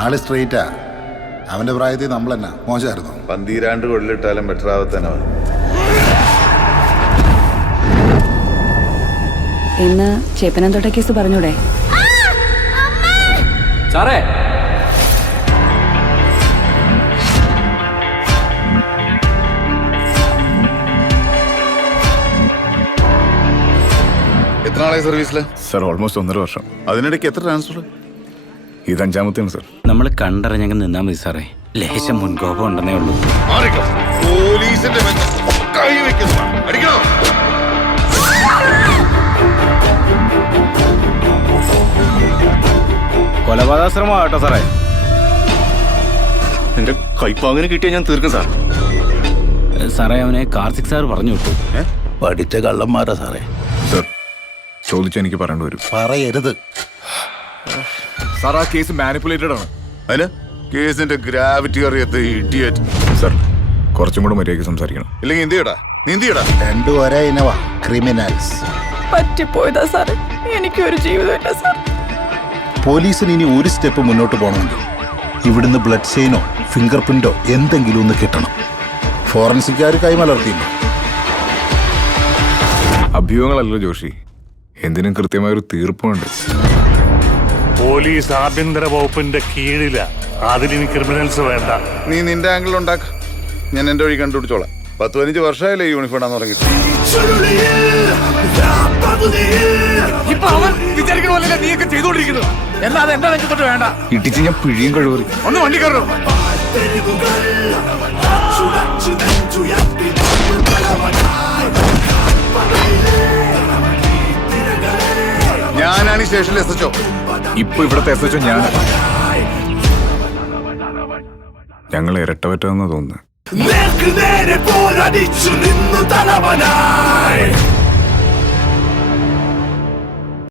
ആള് സ്ട്രെയിറ്റാ. അവന്റെ പ്രായത്തിൽ നമ്മൾ തന്നെ മോശമായിരുന്നു. 12 കൊള്ളിട്ടാലും ബെറ്റർ ആവത്തേനവ. ഇന്ന് ചേപ്പനന്തോട്ട കേസ് പറഞ്ഞൂടെ? സാറേ, എത്ര നാളായി സർവീസില്? സർ ഓൾമോസ്റ്റ് 1.5 വർഷം. അതിനിടയ്ക്ക് എത്ര ട്രാൻസ്ഫർ? ഇത് 5ാമത്തെയാണ് സർ. നമ്മൾ കണ്ടറിഞ്ഞങ്ങ് നിന്നാ മതി സാറേ. ലേശം മുൻകോപം ഉണ്ടെന്നേ ഉള്ളൂ. പോലീസിന്റെ കൈ വെക്കുന്നു. അടിക്കണോ? കൊലപാതകശ്രമം ആട്ടോ സാറേ. എന്റെ കൈപ്പാങ്ങനെ കിട്ടിയാൽ ഞാൻ തീർക്കും സാർ. സാറേ, അവനെ കാർത്തിക് സാർ പറഞ്ഞു വിട്ടു. പഠിച്ച കള്ളന്മാരാ സാറേ. സർ ചോദിച്ചാൽ എനിക്ക് പറയേണ്ടി വരും. പറയരുത് സാർ, ആ കേസ് മാനിപ്പുലേറ്റഡ് ആണ്. അതിന് കേസിന്റെ ഗ്രാവിറ്റി അറിയാത്ത ഇഡിയറ്റ്. സർ കുറച്ചും കൂടെ മര്യാദയ്ക്ക് സംസാരിക്കണം. ഇല്ലെങ്കിൽ എന്ത് ചെയ്യടാ? നീ എന്ത് ചെയ്യടാ? രണ്ടും ഒരേ ഇനവാ, ക്രിമിനൽസ്. പറ്റിപ്പോയതാ സാറേ, എനിക്കൊരു ജീവിതമില്ല സാർ. പോലീസിന് ഇനി ഒരു സ്റ്റെപ്പ് മുന്നോട്ട് പോകണമെങ്കിൽ ഇവിടുന്ന് ബ്ലഡ് ചെയിനോ ഫിംഗർ പ്രിന്റോ എന്തെങ്കിലും ഒന്ന് കിട്ടണം. ഫോറൻസിക്കാർ കൈമലർത്തിയില്ല. അഭ്യൂഹങ്ങളല്ലോ ജോഷി, എന്തിനും കൃത്യമായൊരു തീർപ്പുണ്ട്. പോലീസ് ആഭ്യന്തര വകുപ്പിന്റെ കീഴില. അതിലിനി ക്രിമിനൽസ് വേണ്ട. നീ നിന്റെ ആംഗിൾ ഉണ്ടാക്ക, ഞാൻ എന്റെ വഴി കണ്ടുപിടിച്ചോളാം. 10-15 വർഷമായില്ലേ ഈ യൂണിഫോം ഇടാന്ന് തുടങ്ങി. ഇപ്പൊ അവൻ വിചാരിക്കണ പോലെ നീയൊക്കെ ചെയ്തോണ്ടിരിക്കുന്നു. എന്നാ അത് എന്റെ നെഞ്ചത്തോട്ട് വേണ്ട. ഇടിച്ച് ഞാൻ പിഴിയും കഴിവറി. ഒന്ന് വണ്ടി കയറും. ഞാനാണ് ഈ സ്റ്റേഷനിൽ എത്തിച്ചോ. ഇപ്പൊ ഇവിടത്തെ എസ്എച്ച്ഒ ഞാൻ. ഞങ്ങൾ ഇരട്ട പറ്റാന്ന് തോന്നുന്നു.